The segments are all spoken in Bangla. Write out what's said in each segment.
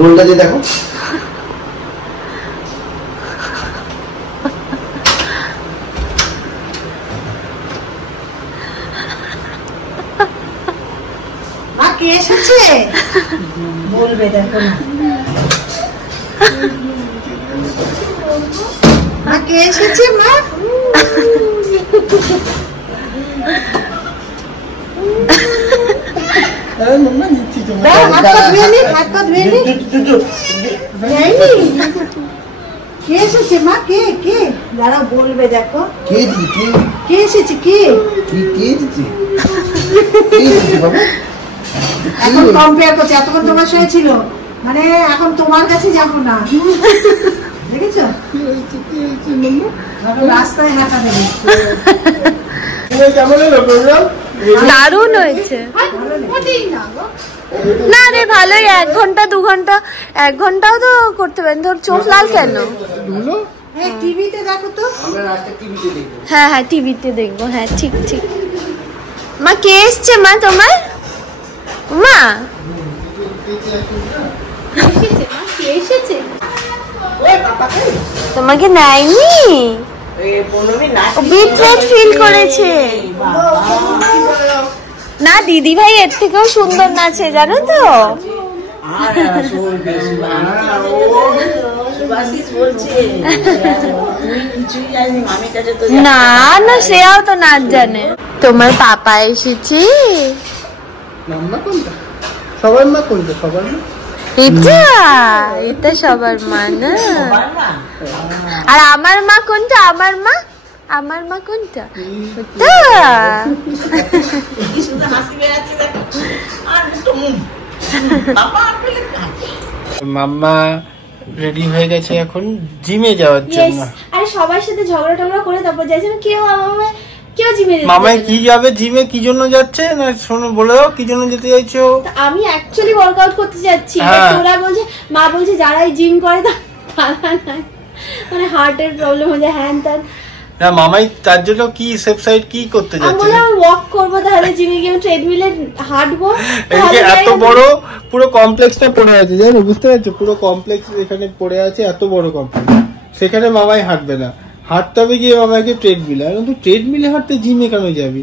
ঘন্টা দিয়ে দেখো। মা কে এসেছে বলবে, দেখো না মা কে এসেছে। মা কে এসেছে? মা কে কে দাঁড়াও বলবে, দেখো কে এসেছে। কে এখন কম্পেয়ার করছে, এতক্ষণ তোমার সঙ্গে ছিল, মানে এখন তোমার কাছে যাবো না। দেখেছো রাস্তায় হাঁটা দেবে। দারুণ হয়েছে। না রে ভালোই, 1 ঘন্টা 2 ঘন্টা 1 ঘন্টাও তো করতে পারেন। তোর চোখ লাল কেন? টিভিতে দেখো তো। হ্যাঁ হ্যাঁ টিভিতে দেখবো। হ্যাঁ ঠিক ঠিক। মা কে এসছে মা তোমার? মা তোমাকে নেয়নি? বিট্রেট ফিল করেছে না। দিদি ভাই এর থেকেও সুন্দর নাচে জানো তো। না না শ্রেয়াও তো নাচ জানে। তোমার পাপা এসেছে। সবার মা কোনটা? সবার মা এটা সবার মা না। আর আমার মা কোনটা? আমার মা কোনটা? মাম্মা রেডি হয়ে গেছে এখন জিমে যাওয়ার জন্য। আরে সবার সাথে ঝগড়া টগড়া করে তারপর যাইছে না। কেউ জিমে মামাই কি যাবে জিমে? কি জন্য যাচ্ছে না শোনো বলে দাও, কি জন্য যেতে চাইছো? আমি অ্যাকচুয়ালি ওয়ার্কআউট করতে যাচ্ছি। ওরা বলছে, মা বলছে যারাই জিম করে তারা না, মানে হার্টের প্রবলেম হয়ে যায় হ্যান ত্যান। না মামাই তার জন্য কি সেফসাইড কি করতে যাচ্ছে? আমি বললাম ওয়াক করবো, তাহলে জিমে গিয়ে ট্রেডমিলে হাঁটবো। এত বড় পুরো কমপ্লেক্সটা পড়ে আছে জানো, বুঝতে পারছো? পুরো কমপ্লেক্স এখানে পড়ে আছে, এত বড় কমপ্লেক্স। সেখানে মামাই হাঁটবে না, হাঁটতে হবে গিয়ে মামাকে ট্রেডমিলে। আর তুই ট্রেডমিলে হাঁটতে জিমে কেন যাবি?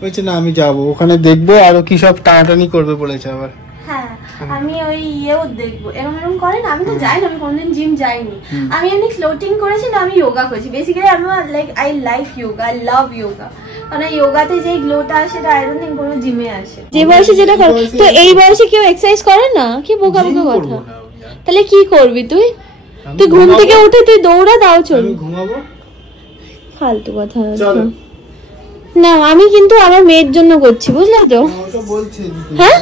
বলছে না আমি যাবো, ওখানে দেখবো আরো কি সব টানাটানি করবে বলেছে আবার। হ্যাঁ আমি ওই ইয়েও দেখবো, এরকম করে না। আমি তো যাই না, আমি কোনদিন জিম যাইনি। আমি এমনি ফ্লোটিং করেছি না, আমি যোগা করেছি। বেসিক্যালি আমি I like yoga, I love yoga. মানে যোগাতে যে গ্লোটা আসে সেটা আই ডোন্ট থিংক কোনো জিমে আসে। যে বয়সে যেটা করে, তো এই বয়সে কেউ এক্সারসাইজ করে না? কি বোকা বোকা কথা। তাহলে কি করবি তুই? তুই ঘুম থেকে উঠে তুই দৌড়া দাও চল। ঘুমাবো, ফালতু কথা না। আমি কিন্তু আমার মেয়ের জন্য করছি, বুঝলে তো? হ্যাঁ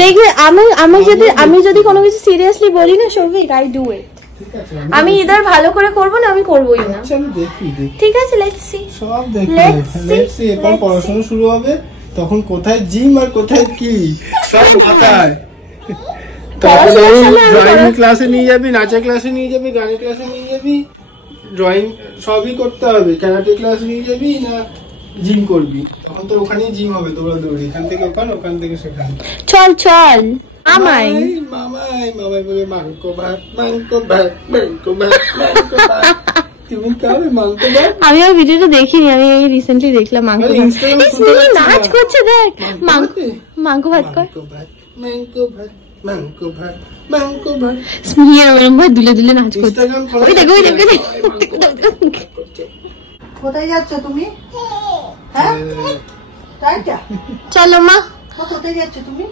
দেখবে আমি যদি কোনো কিছু সিরিয়াসলি বলি না সৌভিক, আই ডু ইট। আমি ইদার ভালো করে করবো না, আমি করবোই না। ঠিক আছে লেটস সি। সব দেখি এখন পড়াশোনা শুরু হবে, তখন কোথায় জিম আর কোথায় কি সব মাথায়। ড্রয়িং ক্লাসে নিয়ে যাবি, নাচের ক্লাসে নিয়ে যাবি, গানের ক্লাসে নিয়ে যাবি, ড্রয়িং সবই করতে হবে। ক্যারাটে ক্লাস নিয়ে যাবি না জিম করবি? তখন তো ওখানেই জিম হবে, দৌড়াদৌড়ি, এখান থেকে ওখানে, ওখান থেকে সেখানে। চল চল মামাই বলে মাংস ভাত, মাংস ভাত, মাংস ভাত, মাংস ভাত। তুমি খাবে মাংস ভাত? আমি ওই ভিডিওটা দেখিনি, আমি রিসেন্টলি দেখলাম মাংস ভাত। নাচ করছে দেখ, মাংস ভাত কর, মাংস ভাত, মাংস ভাত, মাংস ভাত। স্মিয়ার ওরকম ভাবে দুলে দুলে নাচ করছে। কোথায় যাচ্ছ তুমি? হ্যাঁ চলো মা। কোথায় যাচ্ছ তুমি?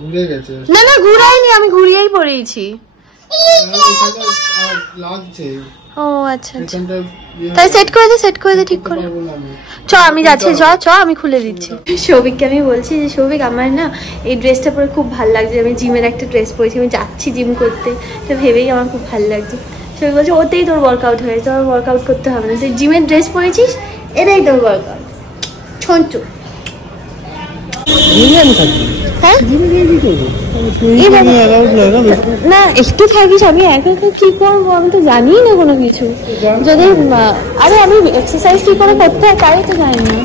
ঘুরে গেছে। না না ঘুরাইনি, আমি ঘুরিয়েই পড়েছি। ও আচ্ছা আচ্ছা, তাই সেট করে দে ঠিক করে। চ আমি যাচ্ছি, চ আমি খুলে দিচ্ছি। সৌভিককে আমি বলছি যে সৌভিক আমার না এই ড্রেসটা পরে খুব ভালো লাগছে, আমি জিমের একটা ড্রেস পরেছি, আমি যাচ্ছি জিম করতে, তো ভেবেই আমার খুব ভালো লাগছে। সৌভিক বলছে ওতেই তোর ওয়ার্কআউট হয়েছে, তোর ওয়ার্কআউট করতে হবে না, তুই জিমের ড্রেস পরেছিস, এটাই তোর ওয়ার্কআউট। ছঞ্চু না একটু থাকিস, আমি একা একা কি করবো, আমি তো জানি না কোনো কিছু। যদি আরে আমি এক্সারসাইজ কি করে করতে হয় তাই তো জানি না।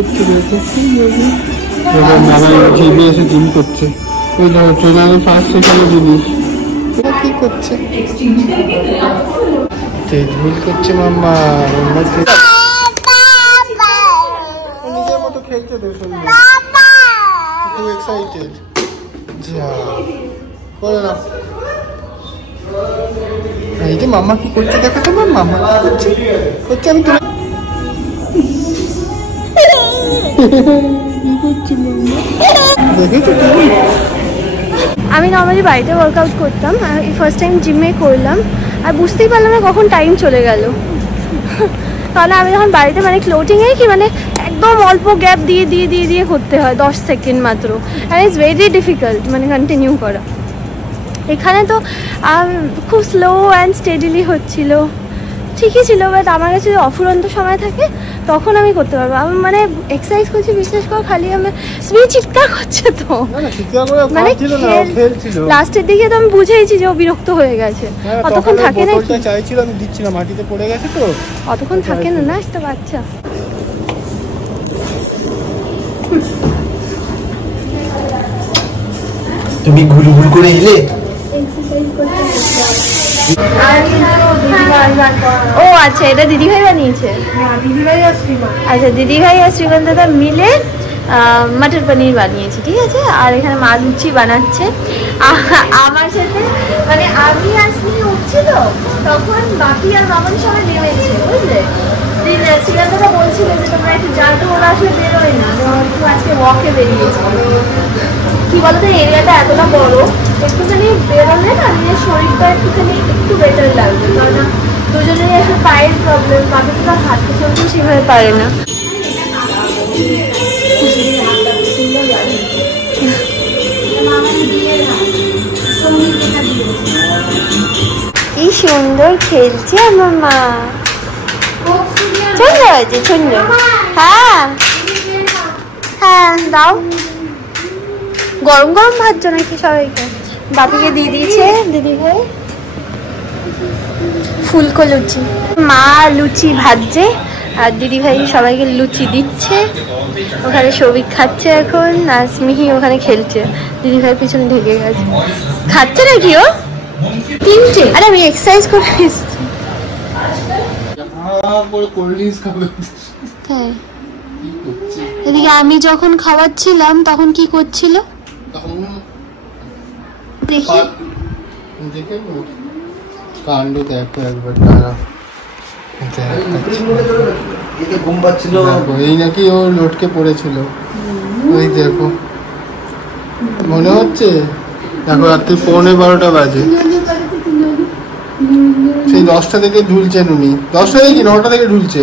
করছে দেখো মামা জিমে এসে জিম করছে। ওই দেখো ট্রেনারের ফার্স্ট সেকেন্ডে জিনিস কি করছে, ট্রেডমিল করছে মাম্মা। নিজের মতো খেলছে তো খুব এক্সাইটেড। যা বলে না এই যে মাম্মা কি করছে দেখো তোমার, মাম্মা কি করছে আমি তোমার আমি নর্মালি বাড়িতে ওয়ার্কআউট করতাম, ফার্স্ট টাইম জিমে করলাম আর বুঝতেই পারলাম না কখন টাইম চলে গেল। কারণ আমি যখন বাড়িতে মানে ক্লোটিংয়ে কি মানে একদম অল্প গ্যাপ দিয়ে দিয়ে দিয়ে দিয়ে করতে হয় 10 সেকেন্ড মাত্র, অ্যান্ড ইটস ভেরি ডিফিকাল্ট মানে কন্টিনিউ করা। এখানে তো খুব স্লো অ্যান্ড স্টেডিলি হচ্ছিল, ঠিকই ছিল, বাট আমার কাছে যদি অফুরন্ত সময় থাকে তখন আমি করতে পারবো। আমি মানে এক্সারসাইজ করছি বিশ্বাস করো, খালি আমি স্মি চিৎকার করছে তো মানে লাস্টের দিকে তো আমি বুঝেইছি যে ও বিরক্ত হয়ে গেছে। অতক্ষণ থাকে না, চাইছিল আমি দিচ্ছি না, মাটিতে পড়ে গেছে তো অতক্ষণ থাকে না না একটা বাচ্চা। তুমি ঘুরু ঘুরু করে এলে ও আচ্ছা, এটা দিদিভাই বানিয়েছে। আচ্ছা, দিদিভাই আর শ্রীকান্ত দাদা মিলে মটর পনির বানিয়েছে, ঠিক আছে। আর এখানে মা লুচি বানাচ্ছে আমার সাথে, মানে আমি আসলে উঠছি তো তখন বাপি আর মামন সবাই নেমেছে, বুঝলে। শ্রীকান্ত দাদা বলছিল যে তোমরা একটু জানতো, ওরা আসলে বেরোয় না, একটু আজকে ওয়াকে বেরিয়েছে। কি বলতো এরিয়াটা এতটা বড়, একটুখানি বেরোলে না নিজের শরীরটা একটুখানি একটু বেটার লাগবে, কারণ দুজনেরই আসলে পায়ের প্রবলেম, বাকি তো হাঁটতে চলতেও সেভাবে পারে না। কি সুন্দর খেলছে আমার মা, সুন্দর হয়েছে সুন্দর। হ্যাঁ হ্যাঁ দাও, গরম গরম ভাজছো নাকি সবাইকে? বাপিকে দিয়ে দিয়েছে দিদি ভাই ফুলকো লুচি, মা লুচি ভাজছে আর দিদি ভাই সবাইকে লুচি দিচ্ছে। ওখানে সৌভিক খাচ্ছে এখন, আর স্মিহি ওখানে খেলছে, দিদি ভাই পিছনে ঢেকে গেছে। খাচ্ছে নাকি ও? তিনটে? আরে আমি এক্সারসাইজ করে এসেছি। হ্যাঁ, এদিকে আমি যখন খাওয়াচ্ছিলাম তখন কি করছিল দেখি, কাণ্ড দেখো একবার, তারা এই নাকি ও লটকে পড়েছিল, ওই দেখো মনে হচ্ছে। দেখো রাত্রি 11:15 বাজে, সেই 10টা থেকে ঢুলছে নুনি, 10টা থেকে 9টা থেকে ঢুলছে।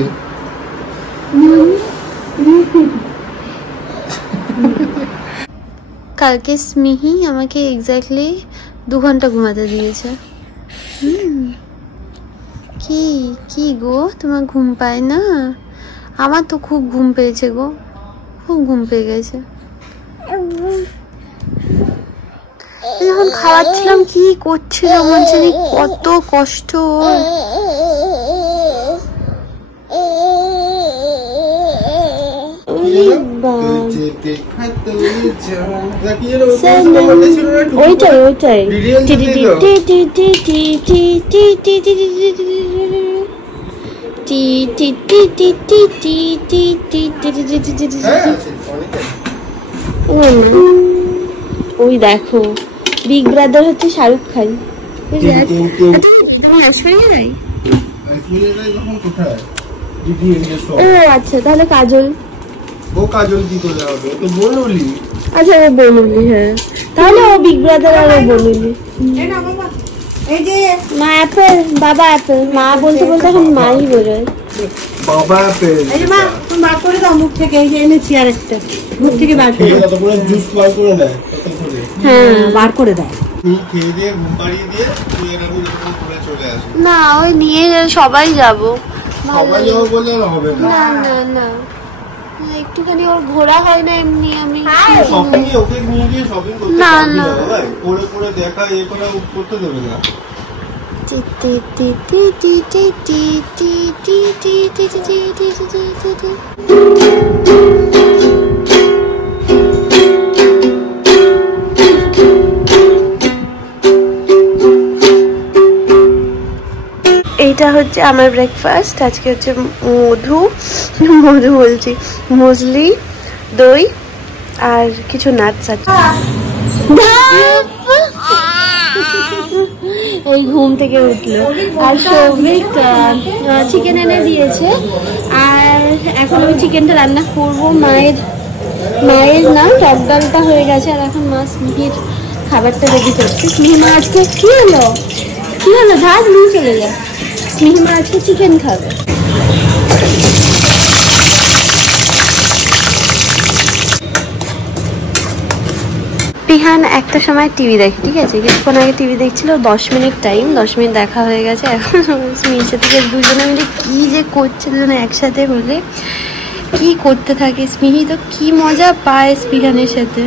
কালকে স্মিহি আমাকে এক্স্যাক্টলি 2 ঘন্টা ঘুমাতে দিয়েছে। কি কি গো, তোমার ঘুম পায় না? আমার তো খুব ঘুম পেয়েছে গো, খুব ঘুম পেয়ে গেছে। যখন খাওয়াচ্ছিলাম কি করছিল বলছে, কত কষ্ট। ওইটাই ওইটাই ওই দেখো, বিগ ব্রাদার হচ্ছে শাহরুখ খান। ও আচ্ছা, তাহলে কাজল। ও কাজল কি করে হবে, তো বললি। আচ্ছা ও বললি, হ্যাঁ তাহলে ও বিগ ব্রাদার আর ও বললি। এই যে মা অ্যাপেল, বাবা অ্যাপেল, মা বলতে বলতে এখন মাই বলে বাবা অ্যাপেল। এই যে মা তুমি বার করে দাও মুখ থেকে, এই যে এনেছি আরেকটা, মুখ থেকে বার করে দাও, তারপরে জুস বার করে দেয়। হ্যাঁ বার করে দাও। খেয়ে দিয়ে ঘুম পাড়িয়ে দিয়ে তুই এর আমি যখন করে চলে আসবি। না ওই নিয়ে সবাই যাবো, সবাই যাবো বলে হবে না। না না না, একটুখানি ওর ঘোরা হয় না এমনি। আমি শপিং এ ওকে নিয়ে গিয়ে শপিং করতে না পারবি না, না ভাই, পরে পরে দেখা এ করে করতে দেবে না। টি টি টি টি টি টি টি টি টি টি টি টি টি টি টি এইটা হচ্ছে আমার ব্রেকফাস্ট। আজকে হচ্ছে মধু বলছি, মুসলি, দই আর কিছু নাটস আছে। এই ঘুম থেকে উঠলো আর সৌভিক চিকেন এনে দিয়েছে আর এখন আমি চিকেনটা রান্না করবো। মায়ের না টক ডালটা হয়ে গেছে আর এখন মা স্মিহির খাবারটা রেডি করছে। স্মিহিমা আজকে কি হলো ধাজ নিয়ে চলে যায়। স্মিহিমা আজকে চিকেন খাবে। পিহান একটা সময় টিভি দেখে, ঠিক আছে, কিছুক্ষণ আগে টিভি দেখছিল, 10 মিনিট টাইম, 10 মিনিট দেখা হয়ে গেছে। এখন স্মিহির সাথে দুজনে মিলে কি যে করছে, দুজনে একসাথে হলে কি করতে থাকে। স্মিহি তো কি মজা পায় পিহানের সাথে।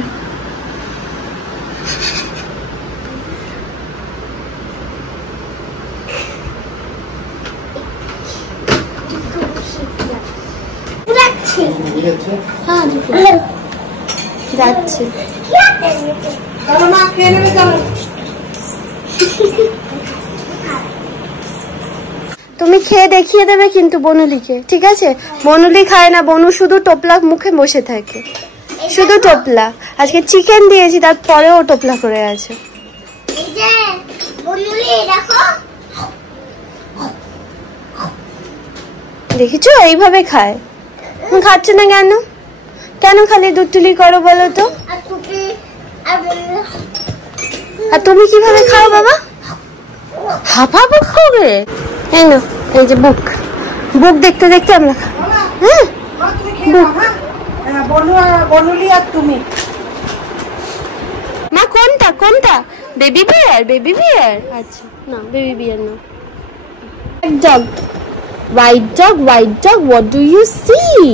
যাচ্ছে তুমি খেয়ে দেখিয়ে দেবে কিন্তু বনুলিকে, ঠিক আছে? বনুলি খায় না, বনু শুধু টোপলা মুখে বসে থাকে, শুধু টোপলা। আজকে চিকেন দিয়েছি তারপরেও টোপলা করে আছে। দেখেছো এইভাবে খায়। খাচ্ছে না কেন? কেন খালি দুধটুলি করো বলো তো? আর তুমি কিভাবে খাও বাবা? হাফা বুক খাবে? এই না, এই যে বুক দেখতে দেখতে আমরা হ্যাঁ মা কোনটা বেবি বিয়ার? আচ্ছা না, বেবি বিয়ার না। White dog, what do you see?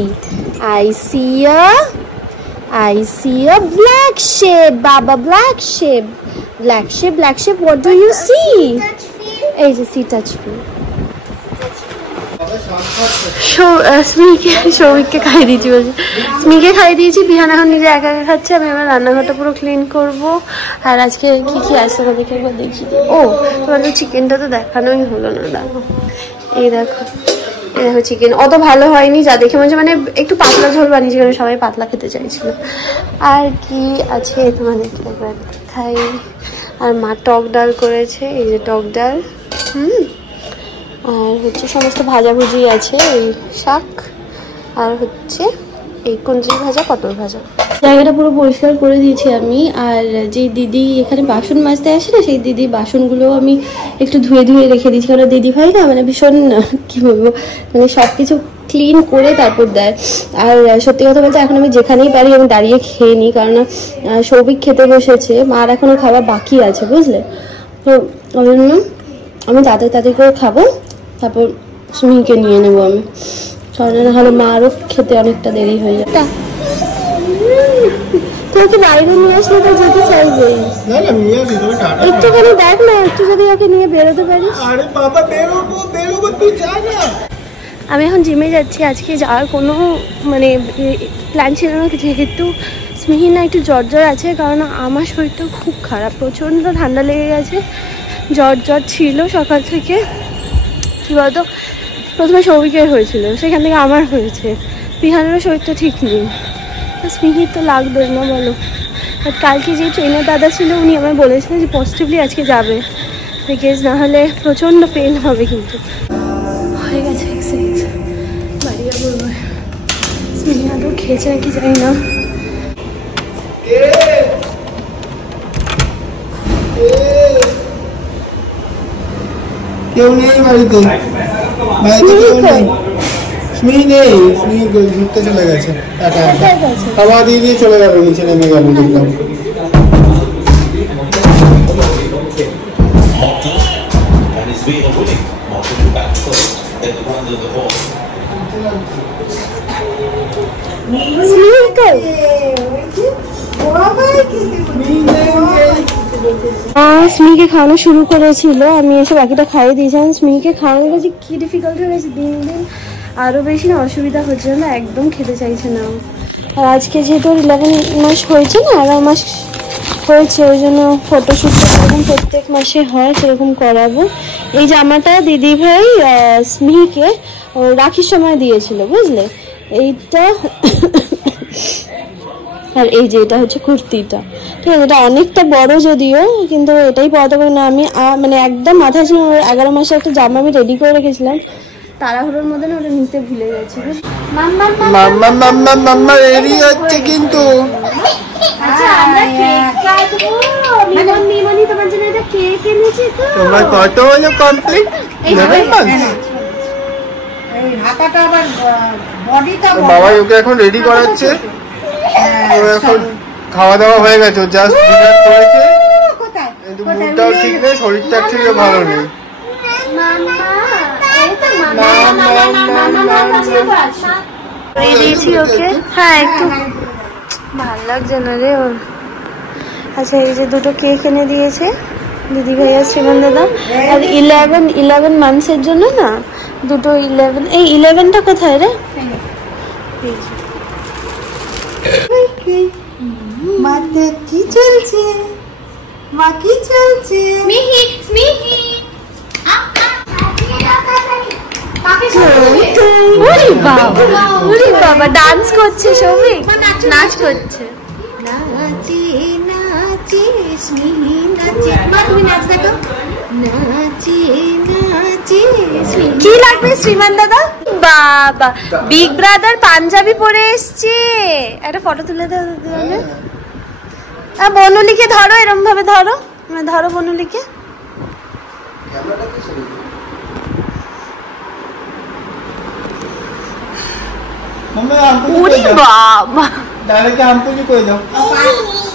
I see a black sheep, Baba, black sheep, what do you see? Hey, just see touch me. সৌভিককে খাইয়ে দিয়েছি বলছি, স্মিকে খাইয়ে দিয়েছি। বিহান এখন নিজে একা একা খাচ্ছে। আমি আমার রান্নাঘরটা পুরো ক্লিন করব। আর আজকে কি আসছে আমাদেরকে একবার দেখিয়ে দিই। ও তোমাদের চিকেনটা তো দেখানোই হলো না। দেখো এই দেখো চিকেন অত ভালো হয়নি, যা দেখে মনে মানে একটু পাতলা ঝোল বানিয়েছি, কারণ সবাই পাতলা খেতে চাইছিল। আর কি আছে তোমাদেরকে একবার খাই। আর মা টক ডাল করেছে, এই যে টক ডাল, আর হচ্ছে সমস্ত ভাজাভুজি আছে, এই শাক, আর হচ্ছে এই কুঁদরি ভাজা, পটল ভাজা। জায়গাটা পুরো পরিষ্কার করে দিয়েছি আমি। আর যে দিদি এখানে বাসন মাজতে আসে না, সেই দিদি বাসনগুলো আমি একটু ধুয়ে রেখে দিয়েছি, কারণ দিদি ভাই না মানে ভীষণ কি বলবো, মানে সব কিছু ক্লিন করে তারপর দেয়। আর সত্যি কথা বলতে এখন আমি যেখানেই পারি আমি দাঁড়িয়ে খেয়ে নিই, কারণ সৌভিক খেতে বসেছে, মার এখনো খাওয়া বাকি আছে, বুঝলে তো। ওই জন্য আমি তাড়াতাড়ি করে খাবো, তারপর স্মিহিকে নিয়ে নেবো আমি, কারণ নাহলে মারও খেতে অনেকটা দেরি হয়ে যায়। তোকে বাইরে নিয়ে আসলে তো যেতে চাইবে। একটুখানি দেখ না, একটু যদি ওকে নিয়ে বেরোতে পারিস। আমি এখন জিমে যাচ্ছি। আজকে যাওয়ার কোনো মানে প্ল্যান ছিল না, যেহেতু স্মিহি না একটু জ্বর আছে, কারণ আমার শরীরটা খুব খারাপ, প্রচণ্ড ঠান্ডা লেগে গেছে, জ্বর ছিল সকাল থেকে। কী বলতো, প্রথমে সৌভিকের হয়েছিল, সেখান থেকে আমার হয়েছে, পিহানেরও শরীরটা ঠিক নেই, তো স্মিহির তো লাগবে না বলো। বাট কালকে যে ট্রেনের দাদা ছিল উনি আমায় বলেছিলেন যে পজিটিভলি আজকে যাবে, বিকজ না হলে প্রচণ্ড পেন হবে। কিন্তু হয়ে গেছে এক্সারসাইজ, বাড়ি যাবো। স্মিহি আদৌ খেয়েছে নাকি জানি না। কেউ নেই বাড়িতে, স্মিহি নেই, স্মিহি ঘুরতে চলে গেছে, খাওয়া দিয়ে চলে গেল, নিচে নেমে গেল দেখলাম। স্মিহিকে খাওয়ানো শুরু করেছিল, আমি এসে বাকিটা খাইয়ে দিয়েছিলাম। স্মিহিকে খাওয়ানো গেছে কি ডিফিকাল্ট হয়ে গেছে, দিন দিন আরও বেশি না অসুবিধা হচ্ছে না, একদম খেতে চাইছে না। আর আজকে যেহেতু 11 মাস হয়েছে না, 11 মাস হয়েছে, ওই জন্য ফটোশ্যুটটা যেরকম প্রত্যেক মাসে হয় সেরকম করাবো। এই জামাটা দিদি ভাই স্মিহিকে রাখির সময় দিয়েছিল, বুঝলে? এইটা আর এই যে এটা হচ্ছে কুর্তিটা, ঠিক আছে? এটা অনেকটা বড় যদিও, কিন্তু এটাই পরাতে পারি না আমি। মানে একদম মাথায় ছিল 11 মাসে একটা জামা আমি রেডি করে রেখেছিলাম, তাড়াহুড়োর মধ্যে না ওটা নিতে ভুলে গেছি। মাম্মা রেডি হচ্ছে কিন্তু। আচ্ছা আমরা কেক কাটবো। মিমনি তোমার জন্য এটা কেক এনেছি তো। তোমার কত হলো কমপ্লিট? 11 মান্থস। এই হাতাটা আবার বডিটা বাবা ওকে এখন রেডি করাচ্ছে। ও এখন খাওয়া দাওয়া হয়ে গেছে, জাস্ট ডিনার করেছে। কোথায় কিন্তু মুডটাও ঠিক নেই, শরীরটা অ্যাকচুয়ালি ভালো নেই। মামা এই তো মামা দিয়েছি ওকে। হ্যাঁ একটু ভালো লাগছে না রে ওর। আচ্ছা এই যে দুটো কেক এনে দিয়েছে দিদি ভাইয়া শ্রীমান দাদা, আর 11 মান্থসের জন্য না দুটো 11। এই 11টা কোথায় রে? মাতে কি চলছে? মা কি চলছে? ওরে বাবা ডান্স করছে সৌভিক, নাচ করছে। নাচে নাচে স্মিহি নাচে। মা তুমি নাচ দেখো। নাচে নাচে স্মিহি। কি লাগবে শ্রীমান দাদা? বাবা বিগ ব্রাদার পাঞ্জাবি পরে এসছে। একটা ফটো তুলে দাও। বনুলিকে ধরো, এরম ভাবে ধরো, ধরো বনুলিকে। ওরে বাবা ডাইরেক্ট আমপুলি কই দাও।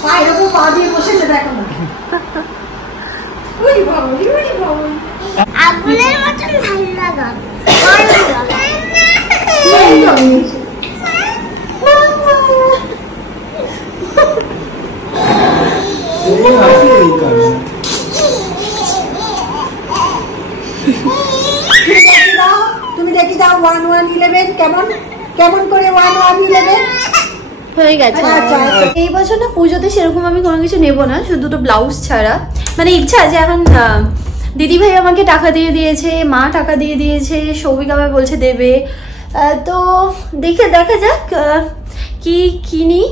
পায়ের উপর পা দিয়ে বসেছে দেখো না। ওই বাবা ওই বাবা আগুনের মতন ভালো লাগা। তুমি দেখি দাও 1111 কেমন কেমন করে 1111 হয়ে গেছে। এই বছর না পুজোতে সেরকম আমি কোনো কিছু নেবো না, শুধু দুটো ব্লাউজ ছাড়া। মানে ইচ্ছা আছে এখন, দিদি ভাই আমাকে টাকা দিয়ে দিয়েছে, মা টাকা দিয়ে দিয়েছে, সৌভিক আবার বলছে দেবে। তো দেখা যাক কি কিনি।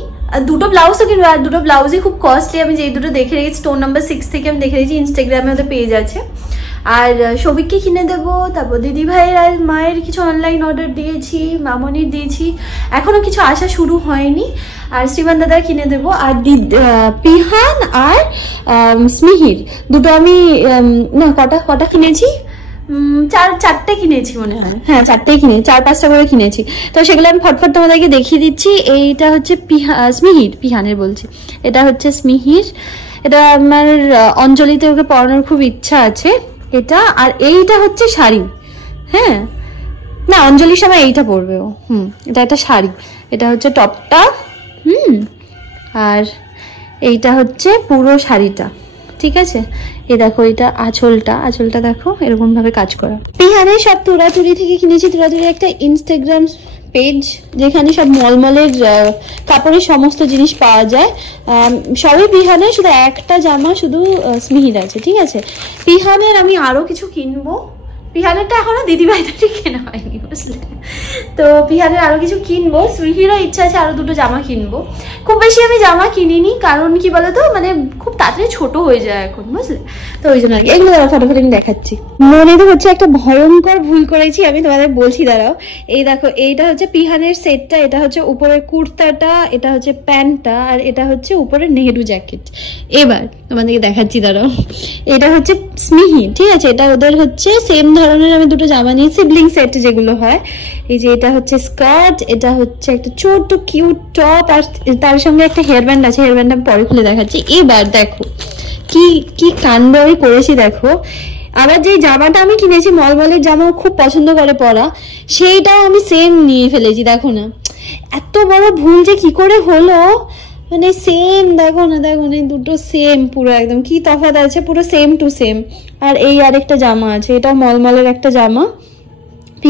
দুটো ব্লাউজও কিনবো, আর দুটো ব্লাউজই খুব কস্টলি। আমি যেই দুটো দেখে রেখেছি স্টোর নাম্বার 6 থেকে আমি দেখে রেখেছি, ইনস্টাগ্রামে ওদের পেজ আছে। আর সৌভিককে কিনে দেবো, তারপর দিদি ভাইয়ের আর মায়ের কিছু অনলাইন অর্ডার দিয়েছি, মামনির দিয়েছি, এখনও কিছু আসা শুরু হয়নি। আর শ্রীমান দাদার কিনে দেবো। আর পিহান আর স্মিহির দুটো আমি না কটা কিনেছি, চারটে কিনেছি মনে হয়। হ্যাঁ 4টেই কিনেছি, 4-5টা করে কিনেছি। তো সেগুলো আমি ফটফট তোমাদেরকে দেখিয়ে দিচ্ছি। এইটা হচ্ছে স্মিহির, পিহানের বলছি, এটা হচ্ছে স্মিহির। এটা আমার অঞ্জলিতে ওকে পড়ানোর খুব ইচ্ছা আছে এটা। আর এইটা হচ্ছে শাড়ি। হ্যাঁ না অঞ্জলির সময় এইটা পরবে ও। এটা একটা শাড়ি, এটা হচ্ছে টপটা। আর এইটা হচ্ছে পুরো শাড়িটা, ঠিক আছে? এই দেখো এটা আঁচলটা দেখো এরকম ভাবে কাজ করা। পিহানের সব তোড়াতুড়ি থেকে কিনেছি। তোড়াতুড়ি একটা ইনস্টাগ্রাম পেজ যেখানে সব মলমলের কাপড়ের সমস্ত জিনিস পাওয়া যায়। সবই পিহানের, শুধু একটা জামা শুধু স্মিহির আছে, ঠিক আছে? পিহানের আমি আরো কিছু কিনবো। পিহানেরটা এখনো দিদিভাইটারই কেনা হয়নি, বুঝলে? তো পিহানের আরো কিছু কিনবো। স্মিহিরও ইচ্ছা আছে আরো দুটো জামা কিনবো। খুব বেশি আমি জামা কিনিনি, কারণ কি বলতো মানে খুব তাড়াতাড়ি ছোট হয়ে যায় এখন, বুঝলে? তো ওই জন্য আর কি। এগুলো ফটোফট আমি দেখাচ্ছি। মনে তো হচ্ছে একটা ভয়ঙ্কর ভুল করেছি, আমি তোমাদের বলছি দাঁড়াও। এই দেখো এইটা হচ্ছে পিহানের সেটটা, এটা হচ্ছে উপরের কুর্তাটা, এটা হচ্ছে প্যান্টটা, আর এটা হচ্ছে উপরের নেহেরু জ্যাকেট। এবার তোমাদেরকে দেখাচ্ছি দাঁড়াও। এটা হচ্ছে স্মিহি, ঠিক আছে? এটা ওদের হচ্ছে সেম ধরনের আমি দুটো জামা নিয়েছি, সিবলিং সেট যেগুলো হয়। এই যে এটা হচ্ছে স্কার্ট, এটা হচ্ছে একটা ছোট কিউট টপ, আর তার সঙ্গে একটা হেয়ার ব্যান্ড আছে। হেয়ার ব্যান্ড আমি পরে খুলে দেখাচ্ছি। এবার দেখো কি কাণ্ড আমি করেছি দেখো। আবার যে জামাটা আমি কিনেছি মলমলের জামা, খুব পছন্দ করে পরা, সেইটাও আমি সেম নিয়ে ফেলেছি। দেখো না এত বড় ভুল যে কি করে হলো। মানে সেম দেখো না দুটো সেম পুরো একদম, কি তফাৎ আছে, পুরো সেম টু সেম। আর এই আরেকটা জামা আছে, এটা মলমলের একটা জামা।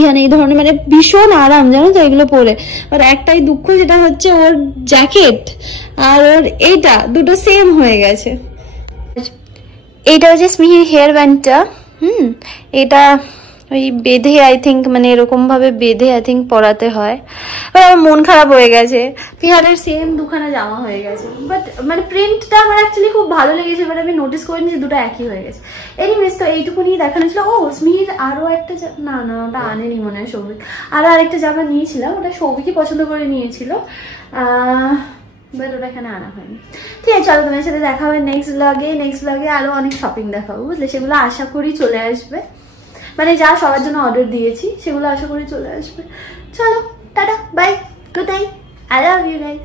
পিহান এই ধরনের, মানে ভীষণ আরাম জানো তো এগুলো পরে। আর একটাই দুঃখ, যেটা হচ্ছে ওর জ্যাকেট আর ওর এইটা দুটো সেম হয়ে গেছে। এইটা হচ্ছে স্মিহির হেয়ার ব্যান্ডটা। এটা ওই বেঁধে আই থিঙ্ক, মানে এরকম ভাবে বেঁধে আই থিঙ্ক পরাতে হয়। আমার মন খারাপ হয়ে গেছে, পিহানের সেম দুখানা জামা হয়ে গেছে, বাট মানে প্রিন্টটা আমার অ্যাকচুয়ালি খুব ভালো লেগেছে, বাট আমি নোটিস করিনি যে দুটো একই হয়ে গেছে। এনিওয়েজ, তো এইটুকুনি দেখানো ছিল। ও স্মিহির আরো একটা না ওটা আনেনি মনে হয় সৌভিক, আরো আরেকটা জামা নিয়েছিলাম, ওটা সৌভিকই পছন্দ করে নিয়েছিল, বাট ওটা এখানে আনা হয়নি। ঠিক আছে, চলো তোমার সাথে দেখা হবে নেক্সট ব্লগে আরো অনেক শপিং দেখাবো, বুঝলে? সেগুলো আশা করি চলে আসবে, মানে যা সবার জন্য অর্ডার দিয়েছি সেগুলো আশা করি চলে আসবে। চলো tata, bye, good night, I love you guys.